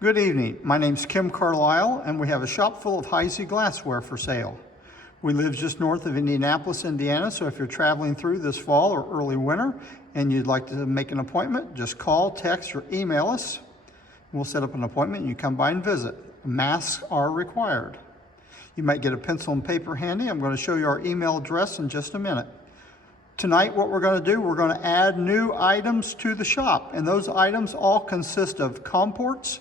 Good evening. My name's Kim Carlisle, and we have a shop full of Heisey glassware for sale. We live just north of Indianapolis, Indiana, so if you're traveling through this fall or early winter and you'd like to make an appointment, just call, text, or email us. We'll set up an appointment and you come by and visit. Masks are required. You might get a pencil and paper handy. I'm going to show you our email address in just a minute. Tonight, what we're going to do, we're going to add new items to the shop, and those items all consist of comports,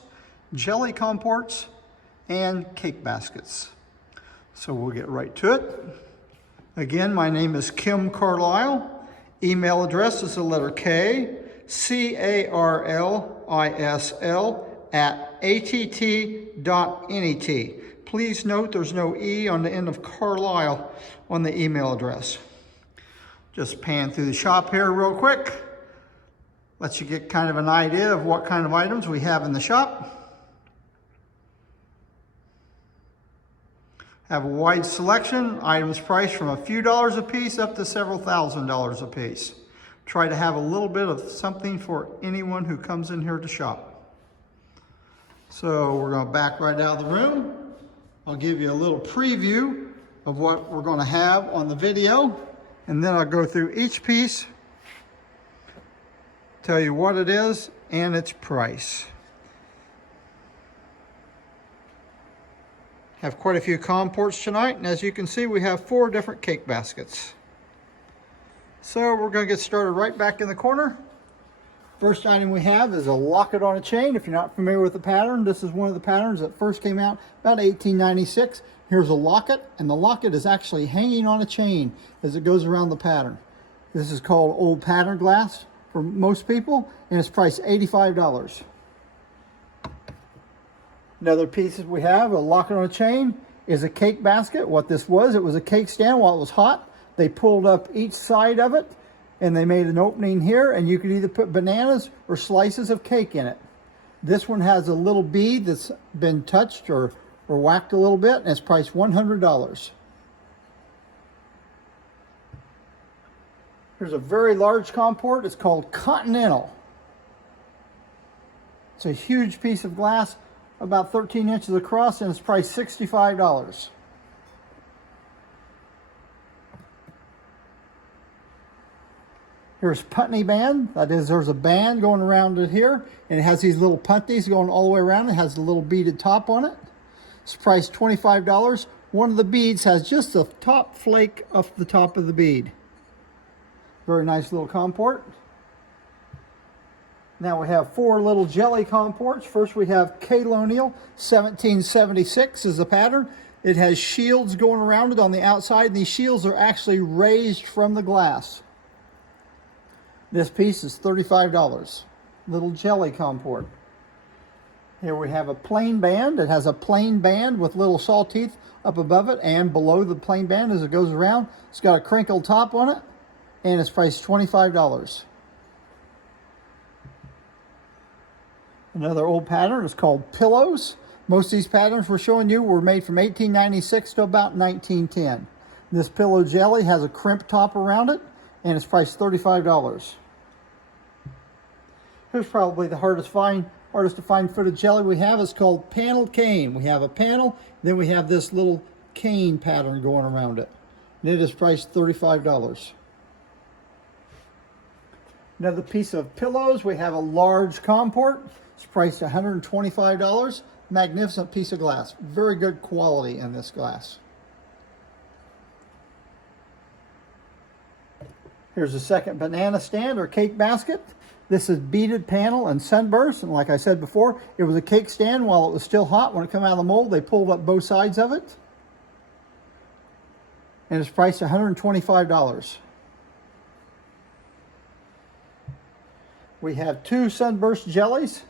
jelly comports, and cake baskets. So we'll get right to it. Again, my name is Kim Carlisle. Email address is the letter K, CARLISL @att.net. Please note there's no E on the end of Carlisle on the email address. Just pan through the shop here real quick. Lets you get kind of an idea of what kind of items we have in the shop. Have a wide selection, items priced from a few dollars a piece up to several $1,000s a piece. Try to have a little bit of something for anyone who comes in here to shop. So we're going to back right out of the room. I'll give you a little preview of what we're going to have on the video, and then I'll go through each piece, tell you what it is and its price. Have quite a few comports tonight, and as you can see, we have 4 different cake baskets. So we're going to get started right back in the corner. First item we have is a locket on a chain. If you're not familiar with the pattern, this is one of the patterns that first came out about 1896. Here's a locket, and the locket is actually hanging on a chain as it goes around the pattern. This is called old pattern glass for most people, and it's priced $85. Another piece we have, a locket on a chain, is a cake basket. What this was, it was a cake stand while it was hot. They pulled up each side of it and they made an opening here, and you could either put bananas or slices of cake in it. This one has a little bead that's been touched or whacked a little bit, and it's priced $100. Here's a very large comport. It's called Continental. It's a huge piece of glass, about 13 inches across, and it's priced $65. Here's Putney band. That is, there's a band going around it here, and it has these little punties going all the way around. It has a little beaded top on it. It's priced $25. One of the beads has just the top flake off the top of the bead. Very nice little comport. Now we have 4 little jelly comports. First we have Colonial 1776 is the pattern. It has shields going around it on the outside, and these shields are actually raised from the glass. This piece is $35. Little jelly comport. Here we have a plain band. It has a plain band with little saw teeth up above it and below the plain band as it goes around. It's got a crinkled top on it, and it's priced $25. Another old pattern is called Pillows. Most of these patterns we're showing you were made from 1896 to about 1910. This pillow jelly has a crimp top around it, and it's priced $35. Here's probably the hardest to find foot of jelly we have. It's called Panel Cane. We have a panel, then we have this little cane pattern going around it, and it is priced $35. Another piece of pillows, we have a large comport. It's priced $125. Magnificent piece of glass. Very good quality in this glass. Here's a second banana stand or cake basket. This is beaded panel and sunburst, and like I said before, it was a cake stand while it was still hot. When it came out of the mold, they pulled up both sides of it, and it's priced $125. We have 2 sunburst jellies.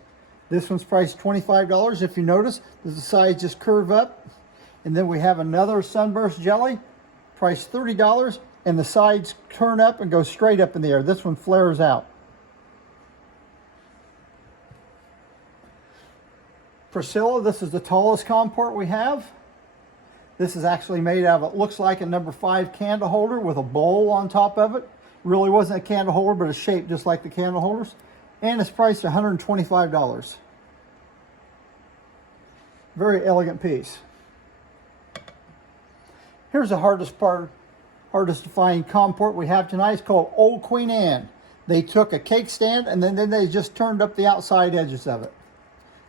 This one's priced $25. If you notice, the sides just curve up. And then we have another sunburst jelly, priced $30, and the sides turn up and go straight up in the air. This one flares out. Priscilla, this is the tallest comport we have. This is actually made out of, it looks like a number 5 candle holder with a bowl on top of it. Really wasn't a candle holder, but it's shaped just like the candle holders. And it's priced $125. Very elegant piece. Here's the hardest to find comport we have tonight. It's called Old Queen Anne. They took a cake stand and then they just turned up the outside edges of it.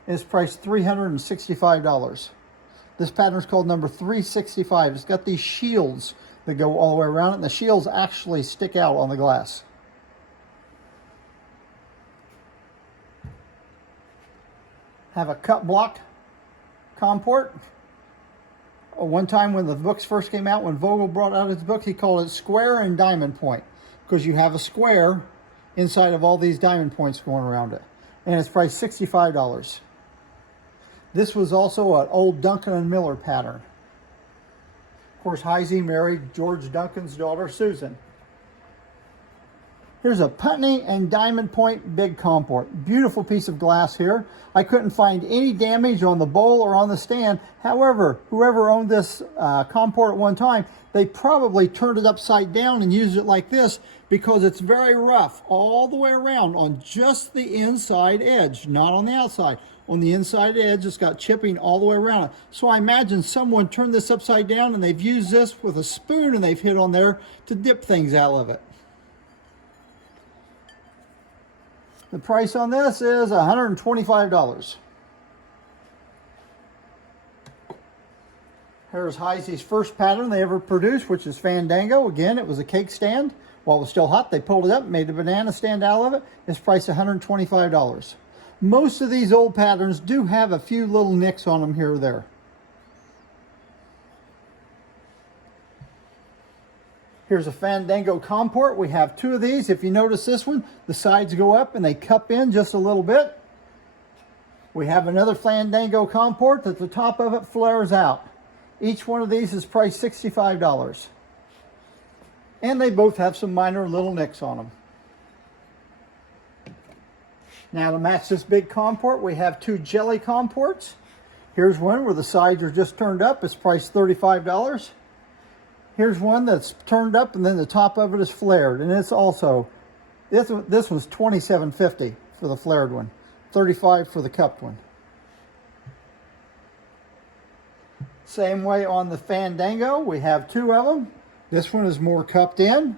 It's priced $365. This pattern is called number 365. It's got these shields that go all the way around it, and the shields actually stick out on the glass. Have a cut block comport. One time when the books first came out, when Vogel brought out his book, he called it square and diamond point, because you have a square inside of all these diamond points going around it. And it's priced $65. This was also an old Duncan and Miller pattern. Of course, Heisey married George Duncan's daughter, Susan. Here's a Putney and Diamond Point big comport. Beautiful piece of glass here. I couldn't find any damage on the bowl or on the stand. However, whoever owned this comport at one time, they probably turned it upside down and used it like this because it's very rough all the way around on just the inside edge, not on the outside. On the inside edge, it's got chipping all the way around it. So I imagine someone turned this upside down and they've used this with a spoon and they've hit on there to dip things out of it. The price on this is $125. Here's Heisey's first pattern they ever produced, which is Fandango. Again, it was a cake stand. While it was still hot, they pulled it up, made a banana stand out of it. It's priced $125. Most of these old patterns do have a few little nicks on them here or there. Here's a Fandango comport. We have two of these. If you notice this one, the sides go up and they cup in just a little bit. We have another Fandango comport that the top of it flares out. Each one of these is priced $65. And they both have some minor little nicks on them. Now to match this big comport, we have two jelly comports. Here's one where the sides are just turned up. It's priced $35. Here's one that's turned up and then the top of it is flared. And it's also, this one's $27.50 for the flared one, $35 for the cupped one. Same way on the Fandango, we have two of them. This one is more cupped in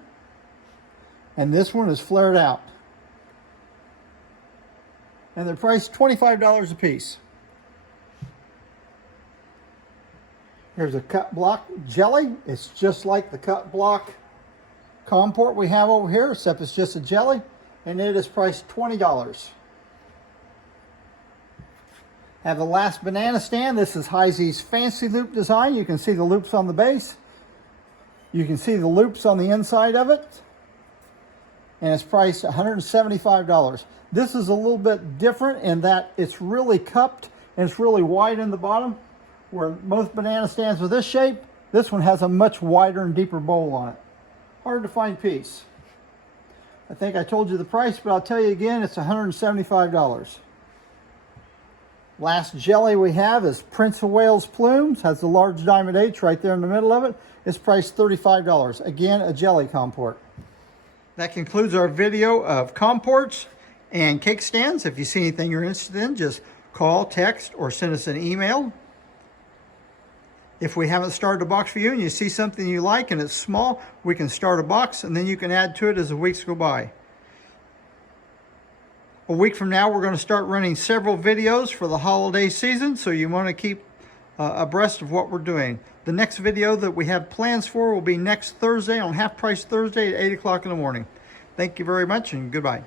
and this one is flared out. And they're priced $25 a piece. Here's a cut block jelly. It's just like the cut block comport we have over here, except it's just a jelly, and it is priced $20. Have the last banana stand. This is Heisey's fancy loop design. You can see the loops on the base. You can see the loops on the inside of it. And it's priced $175. This is a little bit different in that it's really cupped and it's really wide in the bottom. Where most banana stands are this shape, this one has a much wider and deeper bowl on it. Hard to find piece. I think I told you the price, but I'll tell you again, it's $175. Last jelly we have is Prince of Wales Plumes. Has the large diamond H right there in the middle of it. It's priced $35. Again, a jelly comport. That concludes our video of comports and cake stands. If you see anything you're interested in, just call, text, or send us an email. If we haven't started a box for you and you see something you like and it's small, we can start a box and then you can add to it as the weeks go by. A week from now, we're going to start running several videos for the holiday season, so you want to keep abreast of what we're doing. The next video that we have plans for will be next Thursday on Half Price Thursday at 8 o'clock in the morning. Thank you very much and goodbye.